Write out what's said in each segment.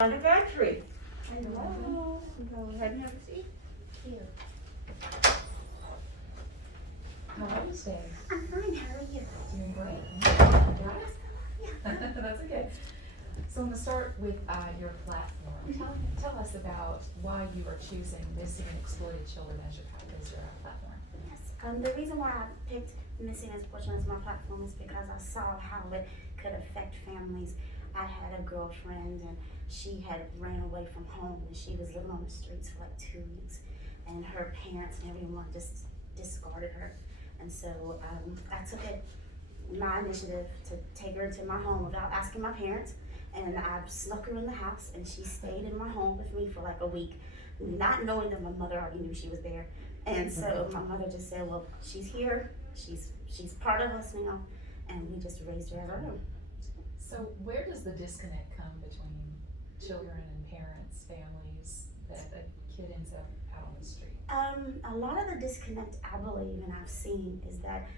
Rhonda Godfrey. Hello. Go ahead and have a seat. Here. How are you today? I'm fine, how are you? Doing great. Yeah. That's okay. So I'm gonna start with your platform. Tell us about why you are choosing missing and exploited children as your platform. Yes, the reason why I picked Missing and Exploited as my platform is because I saw how it could affect families. I had a girlfriend and she had ran away from home and she was living on the streets for like 2 weeks, and her parents and everyone just discarded her. And so I took it, my initiative, to take her to my home without asking my parents, and I snuck her in the house and she stayed in my home with me for like a week, not knowing that my mother already knew she was there. And so my mother just said, well, she's here, she's part of us now, and we just raised her as our own. So where does the disconnect come between children and parents, families, that a kid ends up out on the street? A lot of the disconnect I believe and I've seen is that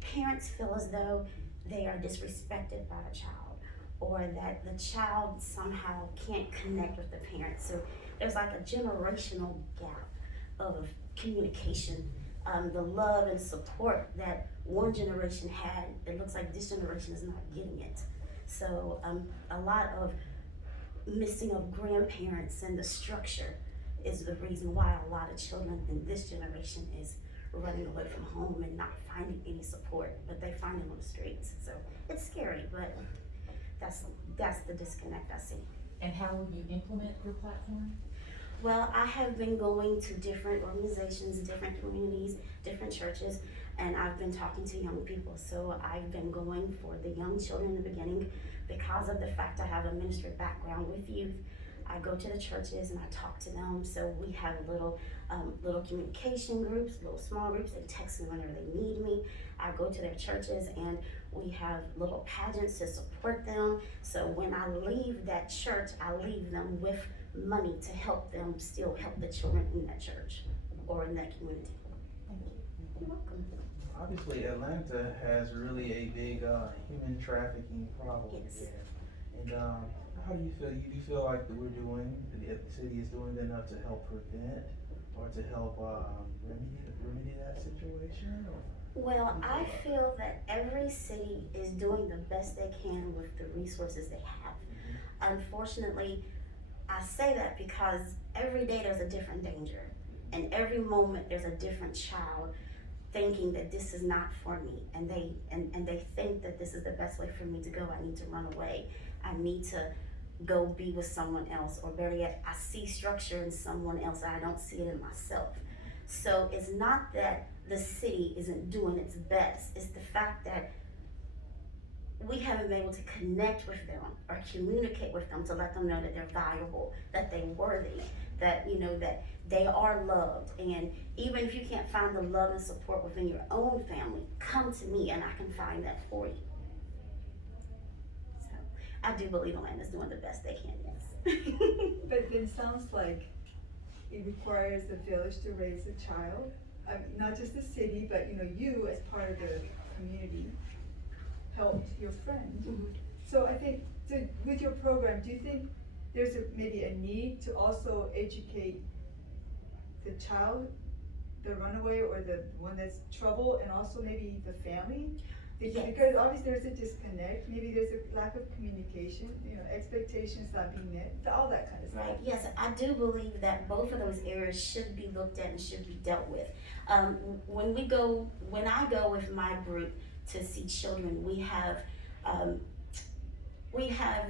parents feel as though they are disrespected by the child, or that the child somehow can't connect with the parents. So there's like a generational gap of communication. The love and support that one generation had, it looks like this generation is not getting it. So a lot of missing of grandparents and the structure is the reason why a lot of children in this generation is running away from home and not finding any support, but they find it on the streets. So it's scary, but that's the disconnect I see. And how will you implement your platform? Well, I have been going to different organizations, different communities, different churches, and I've been talking to young people. So I've been going for the young children in the beginning because of the fact I have a ministry background with youth. I go to the churches and I talk to them. So we have little communication groups, little small groups. They text me whenever they need me. I go to their churches and we have little pageants to support them. So when I leave that church, I leave them with money to help them still help the children in that church or in that community. Thank you. You're welcome. Obviously, Atlanta has really a big human trafficking problem Yes. there. And how do you feel? You do feel like that the city is doing enough to help prevent or to help remedy that situation? Or? Well, I feel that every city is doing the best they can with the resources they have. Unfortunately, I say that because every day there's a different danger, and every moment there's a different child thinking that this is not for me, and they think that this is the best way for me to go. I need to run away. I need to go be with someone else, or better yet, I see structure in someone else and I don't see it in myself. So it's not that the city isn't doing its best, it's the fact that we haven't been able to connect with them or communicate with them to let them know that they're valuable, that they're worthy, that that they are loved. And even if you can't find the love and support within your own family, come to me and I can find that for you. So I do believe Atlanta's doing the best they can, yes. But it sounds like it requires a village to raise a child. Not just the city, but you as part of the community helped your friend. Mhm. So I think with your program, do you think there's maybe a need to also educate the child, the runaway or the one that's trouble, and also maybe the family? Yes. Because obviously there's a disconnect, maybe there's a lack of communication, expectations not being met, all that kind of stuff. Right, yes, I do believe that both of those areas should be looked at and should be dealt with. When I go with my group to see children, we have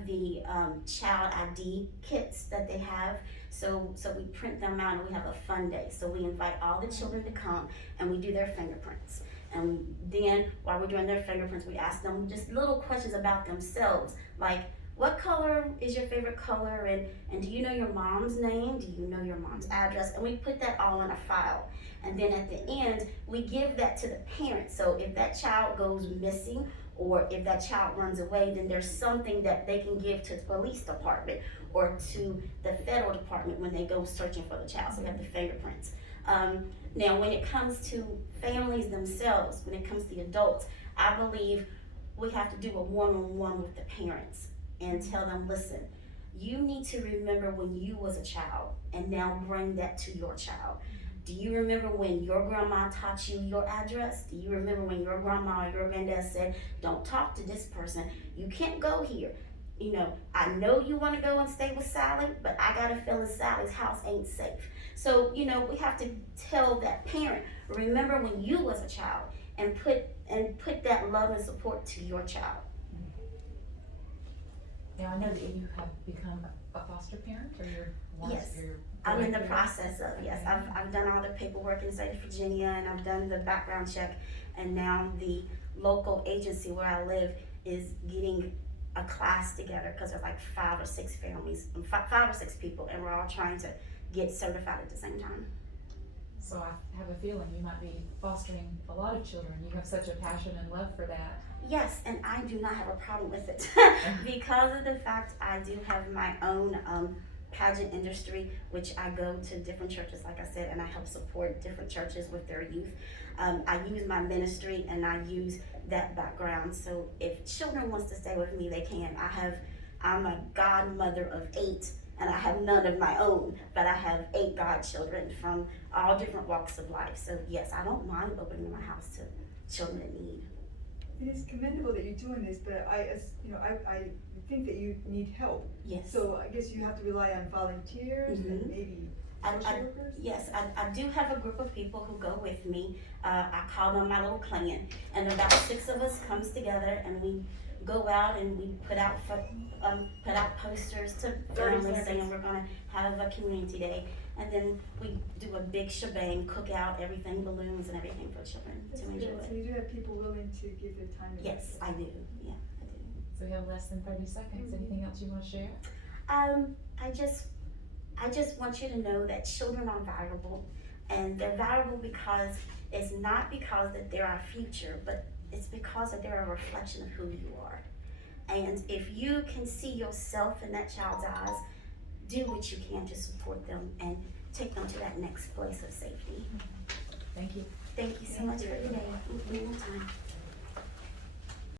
the child ID kits that they have. So we print them out and we have a fun day. So we invite all the children to come and we do their fingerprints. And then while we're doing their fingerprints, we ask them just little questions about themselves, like what color is your favorite color, and do you know your mom's name? Do you know your mom's address? And we put that all in a file. And then at the end, we give that to the parents. So if that child goes missing or if that child runs away, then there's something that they can give to the police department or to the federal department when they go searching for the child. So we have the fingerprints. Now, when it comes to families themselves, when it comes to the adults, I believe we have to do a one-on-one with the parents and tell them, listen, You need to remember when you was a child and now bring that to your child. Do you remember when your grandma taught you your address? Do you remember when your grandma or your granddad said, don't talk to this person, you can't go here? You know, I know you want to go and stay with Sally, but I got a feeling Sally's house ain't safe. So, you know, we have to tell that parent, remember when you was a child, and put that love and support to your child. Now, I know that you have become a foster parent, or Yes. you're I'm in the going through process of, yes, I've done all the paperwork in the state of Virginia, and I've done the background check, and now the local agency where I live is getting a class together, because there's like 5 or 6 families, 5 or 6 people, and we're all trying to get certified at the same time. So I have a feeling you might be fostering a lot of children. You have such a passion and love for that. Yes, and I do not have a problem with it because of the fact I do have my own pageant industry, which I go to different churches, like I said, and I help support different churches with their youth. I use my ministry and I use that background. So if children wants to stay with me, they can. I'm a godmother of 8, and I have none of my own, but I have 8 godchildren from all different walks of life. So yes, I don't mind opening my house to children in need. It is commendable that you're doing this, but I think that you need help. Yes. So I guess you have to rely on volunteers and maybe social workers? Yes, I do have a group of people who go with me. I call them my little clan, and about 6 of us comes together, and we go out and we put out posters to families saying we're gonna have a community day, and then we do a big shebang, cookout, everything, balloons and everything for children That's to good. enjoy. So you do have people willing to give their time. and Yes, effort. I do. Yeah, I do. So we have less than 30 seconds. Anything else you want to share? I just want you to know that children are valuable, and they're valuable because it's not because that they're our future, but it's because that they're a reflection of who you are. And if you can see yourself in that child's eyes, do what you can to support them and take them to that next place of safety. Thank you. Thank you so much for today. Time.